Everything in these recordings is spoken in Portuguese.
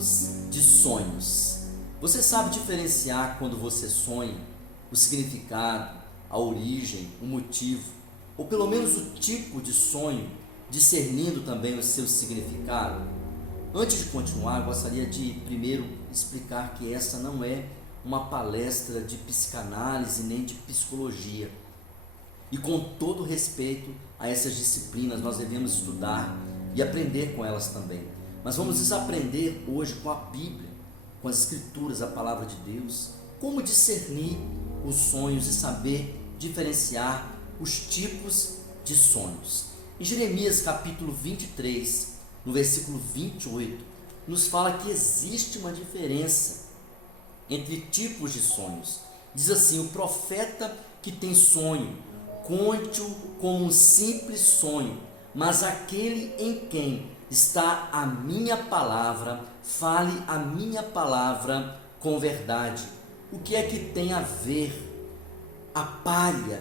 tipos de sonhos. Você sabe diferenciar quando você sonha, o significado, a origem, o motivo, ou pelo menos o tipo de sonho, discernindo também o seu significado? Antes de continuar, gostaria de primeiro explicar que essa não é uma palestra de psicanálise nem de psicologia. E com todo respeito a essas disciplinas, nós devemos estudar e aprender com elas também. Mas vamos desaprender hoje com a Bíblia, com as Escrituras, a Palavra de Deus, como discernir os sonhos e saber diferenciar os tipos de sonhos. Em Jeremias capítulo 23, no versículo 28, nos fala que existe uma diferença entre tipos de sonhos. Diz assim: o profeta que tem sonho, conte-o como um simples sonho, mas aquele em quem está a minha palavra, fale a minha palavra com verdade. O que é que tem a ver a palha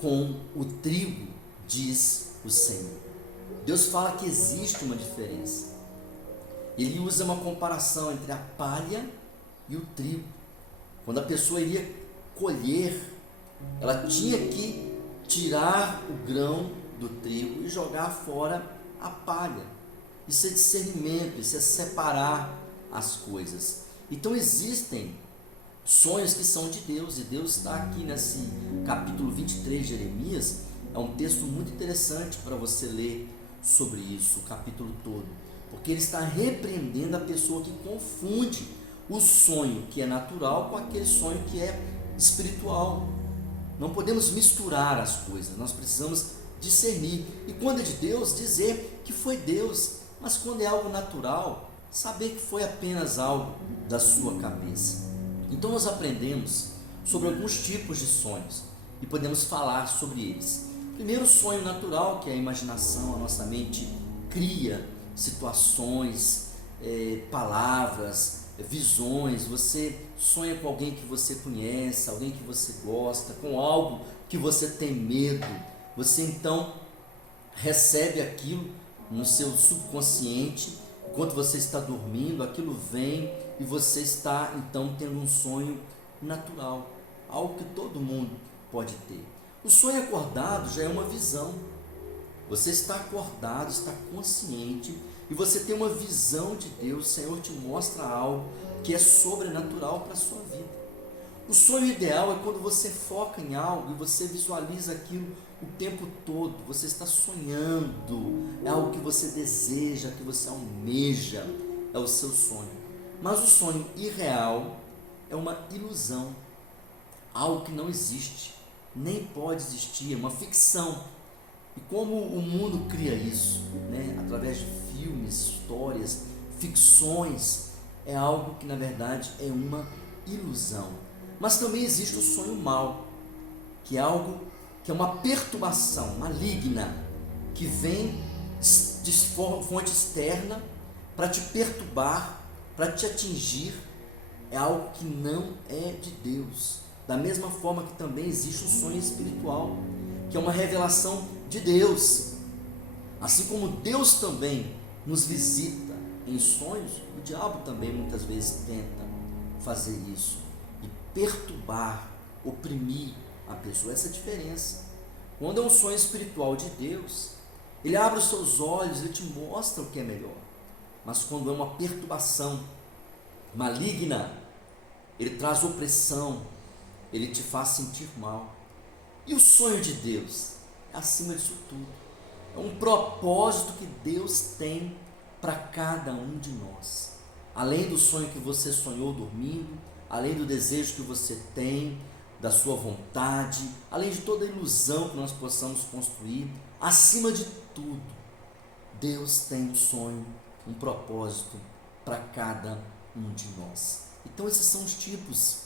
com o trigo, diz o Senhor. Deus fala que existe uma diferença. Ele usa uma comparação entre a palha e o trigo. Quando a pessoa iria colher, ela tinha que tirar o grão do trigo e jogar fora a palha. Isso é discernimento, isso é separar as coisas. Então existem sonhos que são de Deus, e Deus está aqui nesse capítulo 23 de Jeremias. É um texto muito interessante para você ler sobre isso, o capítulo todo, porque ele está repreendendo a pessoa que confunde o sonho que é natural com aquele sonho que é espiritual. Não podemos misturar as coisas, nós precisamos discernir, e quando é de Deus, dizer que foi Deus, mas quando é algo natural, saber que foi apenas algo da sua cabeça. Então nós aprendemos sobre alguns tipos de sonhos e podemos falar sobre eles. Primeiro, o sonho natural, que é a imaginação. A nossa mente cria situações, palavras, visões. Você sonha com alguém que você conhece, alguém que você gosta, com algo que você tem medo. Você então recebe aquilo no seu subconsciente. Enquanto você está dormindo, aquilo vem e você está então tendo um sonho natural, algo que todo mundo pode ter. O sonho acordado já é uma visão. Você está acordado, está consciente, e você tem uma visão de Deus. O Senhor te mostra algo que é sobrenatural para a sua vida. O sonho ideal é quando você foca em algo e você visualiza aquilo o tempo todo. Você está sonhando, é algo que você deseja, que você almeja, é o seu sonho. Mas o sonho irreal é uma ilusão, algo que não existe, nem pode existir, é uma ficção. E como o mundo cria isso, através de filmes, histórias, ficções, é algo que na verdade é uma ilusão. Mas também existe o sonho mau, que é algo que é uma perturbação maligna, que vem de fonte externa para te perturbar, para te atingir. É algo que não é de Deus. Da mesma forma que também existe o sonho espiritual, que é uma revelação de Deus. Assim como Deus também nos visita em sonhos, o diabo também muitas vezes tenta fazer isso e perturbar, oprimir a pessoa. Essa é a diferença. Quando é um sonho espiritual de Deus, ele abre os seus olhos, ele te mostra o que é melhor. Mas quando é uma perturbação maligna, ele traz opressão, ele te faz sentir mal. E o sonho de Deus é acima disso tudo. É um propósito que Deus tem para cada um de nós. Além do sonho que você sonhou dormindo, além do desejo que você tem, da sua vontade, além de toda a ilusão que nós possamos construir, acima de tudo, Deus tem um sonho, um propósito para cada um de nós. Então esses são os tipos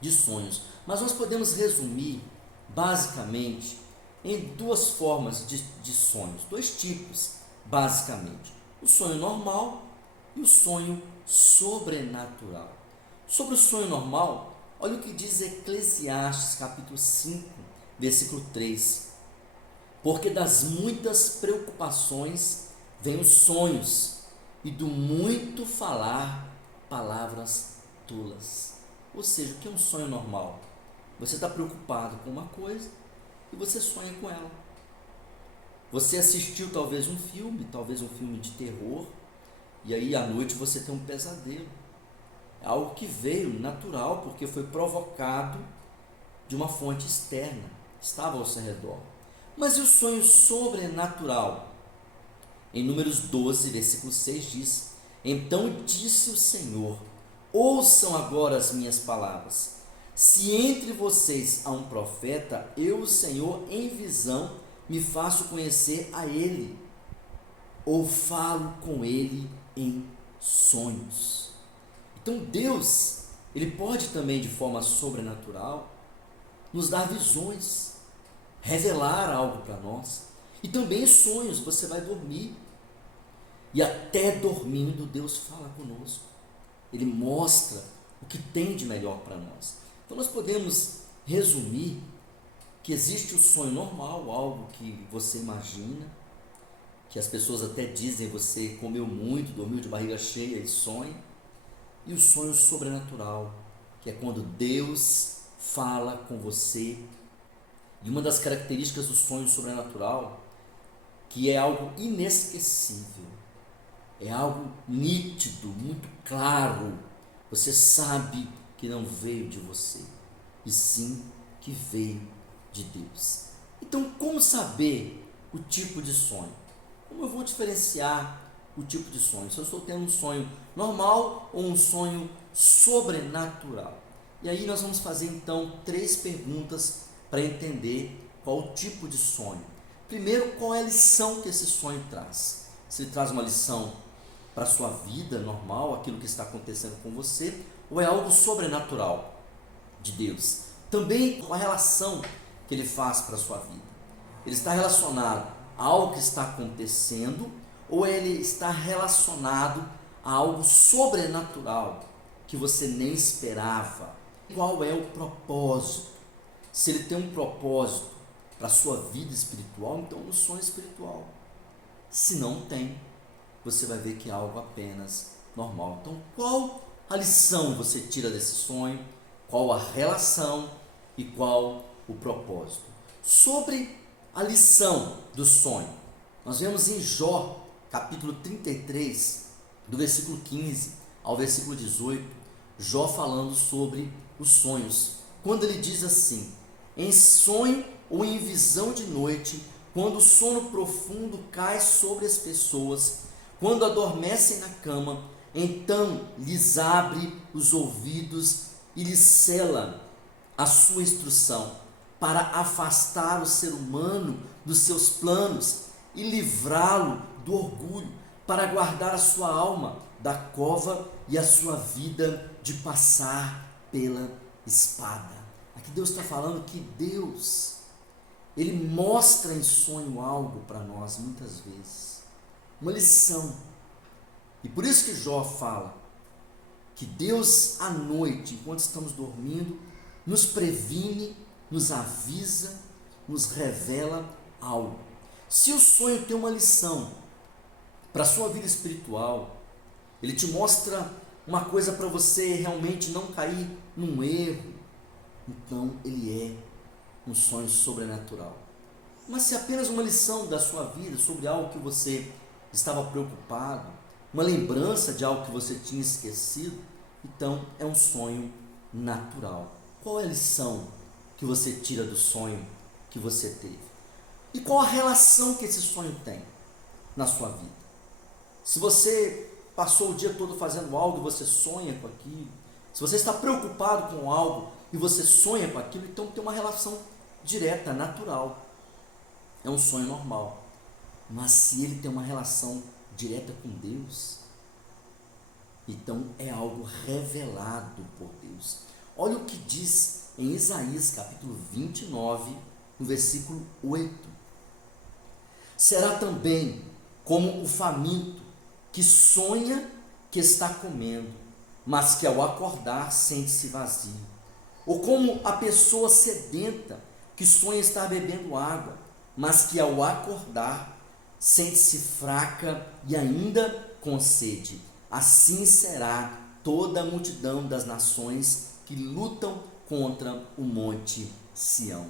de sonhos, mas nós podemos resumir basicamente em duas formas de sonhos, dois tipos basicamente: o sonho normal e o sonho sobrenatural. Sobre o sonho normal, olha o que diz Eclesiastes capítulo 5, versículo 3: porque das muitas preocupações vêm os sonhos, e do muito falar palavras tolas. Ou seja, o que é um sonho normal? Você está preocupado com uma coisa e você sonha com ela. Você assistiu talvez um filme de terror, e aí à noite você tem um pesadelo. É algo que veio natural, porque foi provocado de uma fonte externa, estava ao seu redor. Mas e o sonho sobrenatural? Em Números 12, versículo 6 diz: Então disse o Senhor: ouçam agora as minhas palavras. Se entre vocês há um profeta, eu, o Senhor, em visão, me faço conhecer a ele, ou falo com ele em sonhos. Então Deus, Ele pode também, de forma sobrenatural, nos dar visões, revelar algo para nós. E também sonhos, você vai dormir, e até dormindo Deus fala conosco. Ele mostra o que tem de melhor para nós. Então nós podemos resumir que existe o sonho normal, algo que você imagina, que as pessoas até dizem: você comeu muito, dormiu de barriga cheia e sonha. E o sonho sobrenatural, que é quando Deus fala com você. E uma das características do sonho sobrenatural, que é algo inesquecível, é algo nítido, muito claro. Você sabe que não veio de você, e sim que veio de Deus. Então, como saber o tipo de sonho? Como eu vou diferenciar o tipo de sonho? Se eu estou tendo um sonho normal ou um sonho sobrenatural? E aí nós vamos fazer então 3 perguntas para entender qual o tipo de sonho. Primeiro, qual é a lição que esse sonho traz? Se ele traz uma lição para a sua vida normal, aquilo que está acontecendo com você, ou é algo sobrenatural de Deus? Também a relação que ele faz para a sua vida. Ele está relacionado a algo que está acontecendo, ou ele está relacionado a algo sobrenatural que você nem esperava? Qual é o propósito? Se ele tem um propósito para a sua vida espiritual, então é um sonho espiritual. Se não tem, você vai ver que é algo apenas normal. Então, qual a lição você tira desse sonho? Qual a relação e qual o propósito? Sobre a lição do sonho, nós vemos em Jó, capítulo 33, do versículo 15 ao versículo 18, Jó falando sobre os sonhos, quando ele diz assim: em sonho ou em visão de noite, quando o sono profundo cai sobre as pessoas, quando adormecem na cama, então lhes abre os ouvidos e lhes cela a sua instrução, para afastar o ser humano dos seus planos e livrá-lo do orgulho, para guardar a sua alma da cova e a sua vida de passar pela espada. Aqui Deus está falando que Deus, Ele mostra em sonho algo para nós muitas vezes, uma lição. E por isso que Jó fala que Deus à noite, enquanto estamos dormindo, nos previne, nos avisa, nos revela algo. Se o sonho tem uma lição para a sua vida espiritual, ele te mostra uma coisa para você realmente não cair num erro, então ele é um sonho sobrenatural. Mas se apenas uma lição da sua vida sobre algo que você estava preocupado, uma lembrança de algo que você tinha esquecido, então é um sonho natural. Qual é a lição que você tira do sonho que você teve? E qual a relação que esse sonho tem na sua vida? Se você passou o dia todo fazendo algo e você sonha com aquilo, se você está preocupado com algo e você sonha com aquilo, então tem uma relação direta, natural. É um sonho normal. Mas se ele tem uma relação direta com Deus, então é algo revelado por Deus. Olha o que diz em Isaías capítulo 29, no versículo 8. Será também como o faminto que sonha que está comendo, mas que ao acordar sente-se vazio. Ou como a pessoa sedenta que sonha estar bebendo água, mas que ao acordar sente-se fraca e ainda com sede. Assim será toda a multidão das nações que lutam contra o monte Sião.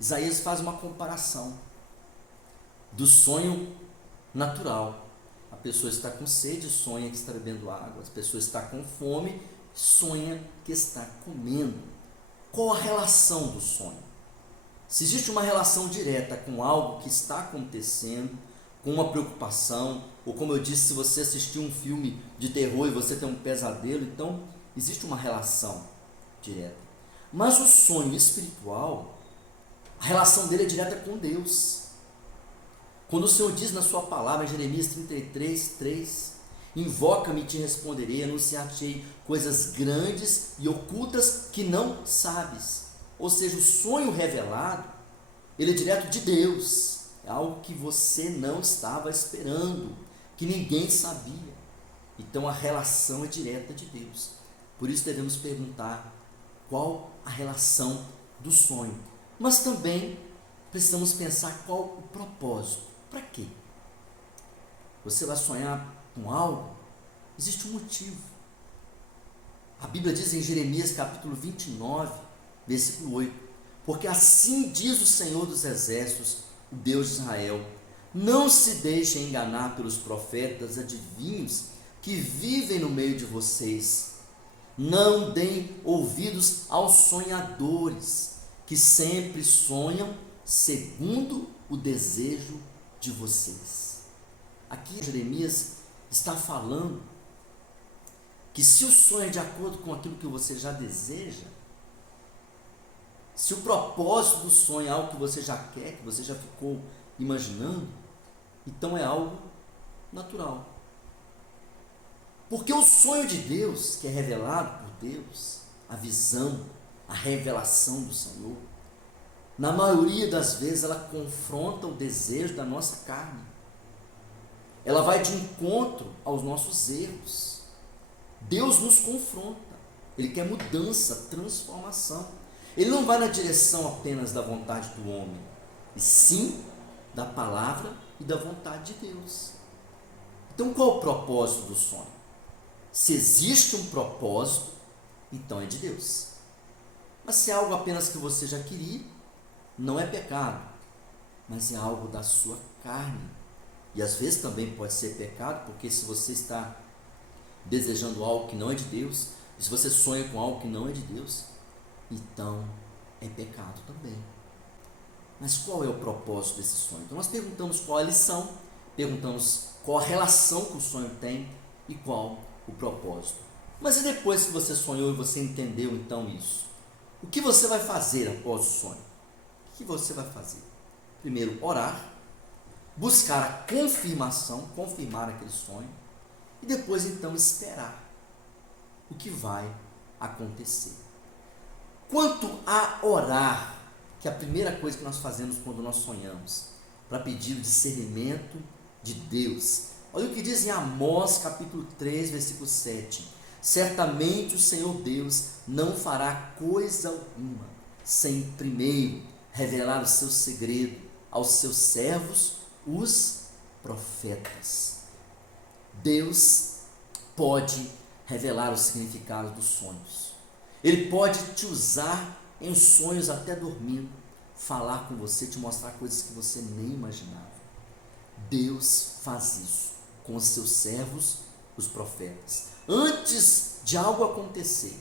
Isaías faz uma comparação do sonho natural. A pessoa está com sede, sonha que está bebendo água. A pessoa está com fome, sonha que está comendo. Qual a relação do sonho? Se existe uma relação direta com algo que está acontecendo, com uma preocupação, ou como eu disse, se você assistiu um filme de terror e você tem um pesadelo, então existe uma relação direta. Mas o sonho espiritual, a relação dele é direta com Deus. Quando o Senhor diz na sua palavra, em Jeremias 33, 3, invoca-me e te responderei, anunciar-te-ei coisas grandes e ocultas que não sabes. Ou seja, o sonho revelado, ele é direto de Deus. É algo que você não estava esperando, que ninguém sabia. Então a relação é direta de Deus. Por isso devemos perguntar qual a relação do sonho. Mas também precisamos pensar qual o propósito. Para quê? Você vai sonhar com algo? Existe um motivo. A Bíblia diz em Jeremias capítulo 29, versículo 8: porque assim diz o Senhor dos Exércitos, o Deus de Israel: não se deixem enganar pelos profetas adivinhos que vivem no meio de vocês. Não deem ouvidos aos sonhadores, que sempre sonham segundo o desejo de vocês. Aqui Jeremias está falando que se o sonho é de acordo com aquilo que você já deseja, se o propósito do sonho é algo que você já quer, que você já ficou imaginando, então é algo natural. Porque o sonho de Deus, que é revelado por Deus, a visão, a revelação do Senhor, na maioria das vezes ela confronta o desejo da nossa carne. Ela vai de encontro aos nossos erros. Deus nos confronta. Ele quer mudança, transformação. Ele não vai na direção apenas da vontade do homem, e sim da palavra e da vontade de Deus. Então qual o propósito do sonho? Se existe um propósito, então é de Deus. Mas se é algo apenas que você já queria, não é pecado, mas é algo da sua carne. E às vezes também pode ser pecado, porque se você está desejando algo que não é de Deus, se você sonha com algo que não é de Deus, então é pecado também. Mas qual é o propósito desse sonho? Então nós perguntamos qual a lição, perguntamos qual a relação que o sonho tem e qual o propósito. Mas e depois que você sonhou e você entendeu então isso? O que você vai fazer após o sonho? O que você vai fazer? Primeiro, orar, buscar a confirmação, confirmar aquele sonho, e depois então esperar o que vai acontecer. Quanto a orar, que é a primeira coisa que nós fazemos quando nós sonhamos, para pedir o discernimento de Deus. Olha o que diz em Amós capítulo 3, versículo 7. Certamente o Senhor Deus não fará coisa alguma, sem primeiro revelar o seu segredo aos seus servos, os profetas. Deus pode revelar o significado dos sonhos. Ele pode te usar em sonhos até dormindo, falar com você, te mostrar coisas que você nem imaginava. Deus faz isso com os seus servos, os profetas. Antes de algo acontecer,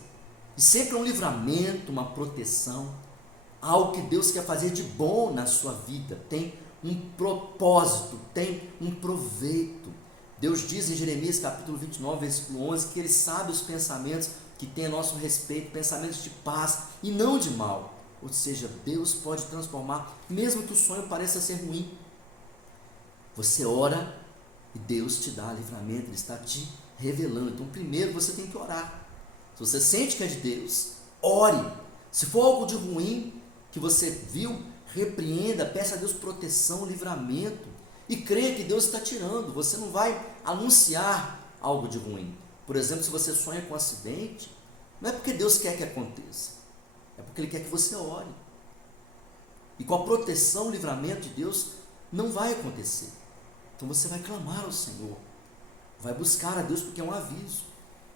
e sempre é um livramento, uma proteção, algo que Deus quer fazer de bom na sua vida, tem um propósito, tem um proveito. Deus diz em Jeremias capítulo 29, versículo 11, que Ele sabe os pensamentos que tem a nosso respeito, pensamentos de paz e não de mal. Ou seja, Deus pode transformar, mesmo que o sonho pareça ser ruim. Você ora e Deus te dá livramento, Ele está te revelando. Então primeiro você tem que orar. Se você sente que é de Deus, ore. Se for algo de ruim que você viu, repreenda, peça a Deus proteção, livramento, e creia que Deus está tirando. Você não vai anunciar algo de ruim. Por exemplo, se você sonha com um acidente, não é porque Deus quer que aconteça, é porque Ele quer que você ore. E com a proteção, o livramento de Deus, não vai acontecer. Então você vai clamar ao Senhor. vai buscar a Deus porque é um aviso.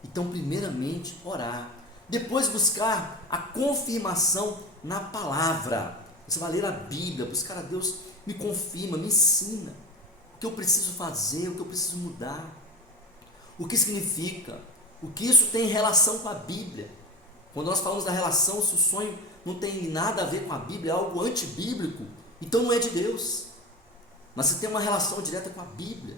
Então, primeiramente, orar. Depois, buscar a confirmação na palavra. Você vai ler a Bíblia, buscar a Deus, me confirma, me ensina o que eu preciso fazer, o que eu preciso mudar, o que significa, o que isso tem relação com a Bíblia. Quando nós falamos da relação, se o sonho não tem nada a ver com a Bíblia, é algo antibíblico, então não é de Deus. Mas se tem uma relação direta com a Bíblia,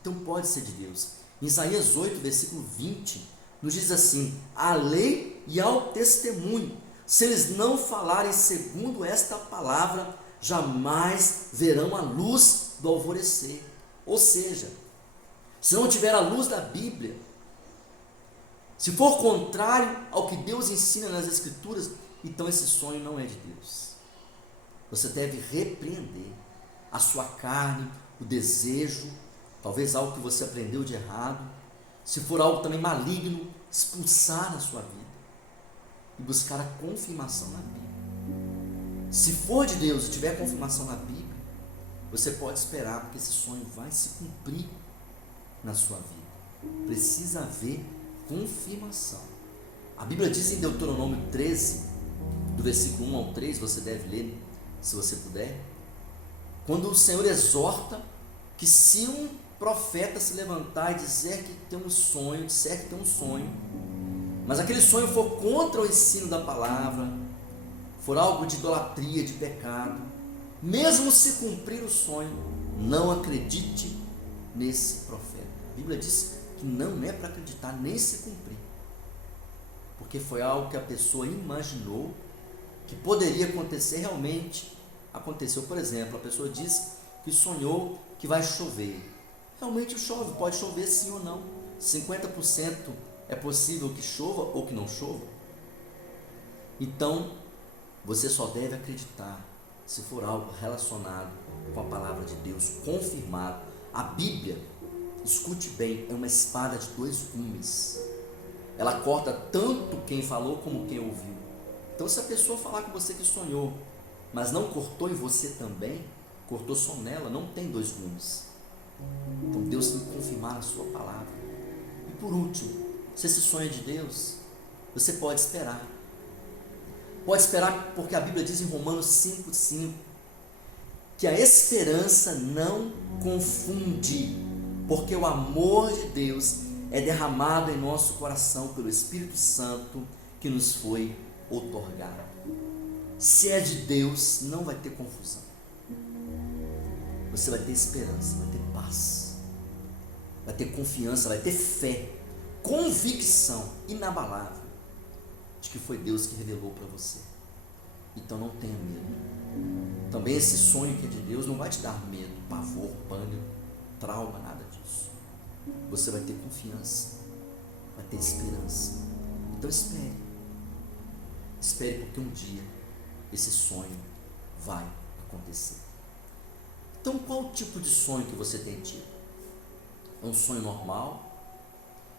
então pode ser de Deus. Em Isaías 8, versículo 20, nos diz assim: a lei e ao testemunho, se eles não falarem segundo esta palavra, jamais verão a luz do alvorecer. Ou seja, se não tiver a luz da Bíblia, se for contrário ao que Deus ensina nas Escrituras, então esse sonho não é de Deus. Você deve repreender a sua carne, o desejo, talvez algo que você aprendeu de errado. Se for algo também maligno, expulsar na sua vida e buscar a confirmação na Bíblia. Se for de Deus e tiver confirmação na Bíblia, você pode esperar, porque esse sonho vai se cumprir na sua vida. Precisa haver confirmação. A Bíblia diz em Deuteronômio 13, do versículo 1 ao 3, você deve ler, se você puder, quando o Senhor exorta que se um profeta se levantar e dizer que tem um sonho, disser que tem um sonho, mas aquele sonho for contra o ensino da palavra, for algo de idolatria, de pecado, mesmo se cumprir o sonho, não acredite nesse profeta. A Bíblia diz que não é para acreditar nem se cumprir, porque foi algo que a pessoa imaginou que poderia acontecer, realmente aconteceu. Por exemplo, a pessoa diz que sonhou que vai chover, realmente chove, pode chover sim ou não, 50% é possível que chova ou que não chova. Então você só deve acreditar se for algo relacionado com a palavra de Deus, confirmado. A Bíblia, escute bem, é uma espada de dois gumes. Ela corta tanto quem falou como quem ouviu. Então, se a pessoa falar com você que sonhou, mas não cortou em você também, cortou só nela, não tem dois gumes. Então Deus tem que confirmar a sua palavra. E por último, se esse sonho é de Deus, você pode esperar. Pode esperar, porque a Bíblia diz em Romanos 5,5 que a esperança não confunde, porque o amor de Deus é derramado em nosso coração pelo Espírito Santo que nos foi outorgado. Se é de Deus, não vai ter confusão. Você vai ter esperança, vai ter paz, vai ter confiança, vai ter fé, convicção inabalável de que foi Deus que revelou para você. Então não tenha medo. Também esse sonho que é de Deus não vai te dar medo, pavor, pânico, trauma, nada disso. Você vai ter confiança, vai ter esperança. Então espere. Espere, porque um dia esse sonho vai acontecer. Então, qual o tipo de sonho que você tem tido? É um sonho normal?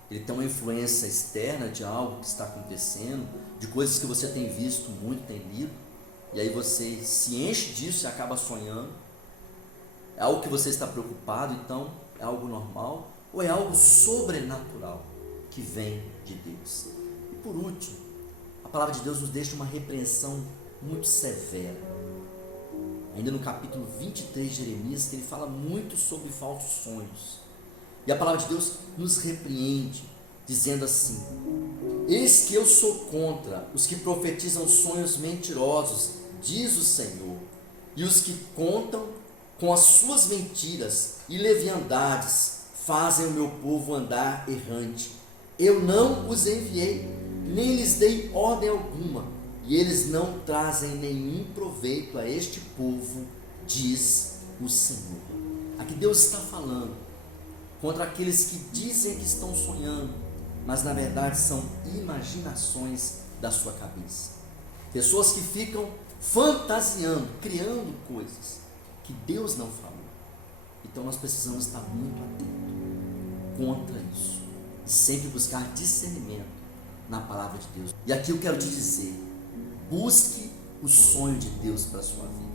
Ele tem uma influência externa de algo que está acontecendo, de coisas que você tem visto muito, tem lido, e aí você se enche disso e acaba sonhando? É algo que você está preocupado, então é algo normal? Ou é algo sobrenatural que vem de Deus? E por último, a palavra de Deus nos deixa uma repreensão muito severa. Ainda no capítulo 23 de Jeremias, que ele fala muito sobre falsos sonhos. E a palavra de Deus nos repreende, dizendo assim: eis que eu sou contra os que profetizam sonhos mentirosos, diz o Senhor, e os que contam com as suas mentiras e leviandades fazem o meu povo andar errante. Eu não os enviei, nem lhes dei ordem alguma, e eles não trazem nenhum proveito a este povo, diz o Senhor. Aqui Deus está falando contra aqueles que dizem que estão sonhando, mas na verdade são imaginações da sua cabeça. Pessoas que ficam fantasiando, criando coisas que Deus não falou. Então nós precisamos estar muito atentos contra isso, e sempre buscar discernimento na palavra de Deus. E aqui eu quero te dizer: busque o sonho de Deus para a sua vida.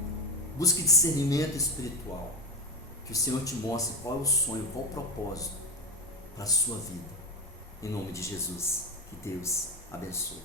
Busque discernimento espiritual. Que o Senhor te mostre qual é o sonho, qual é o propósito para a sua vida. Em nome de Jesus, que Deus abençoe.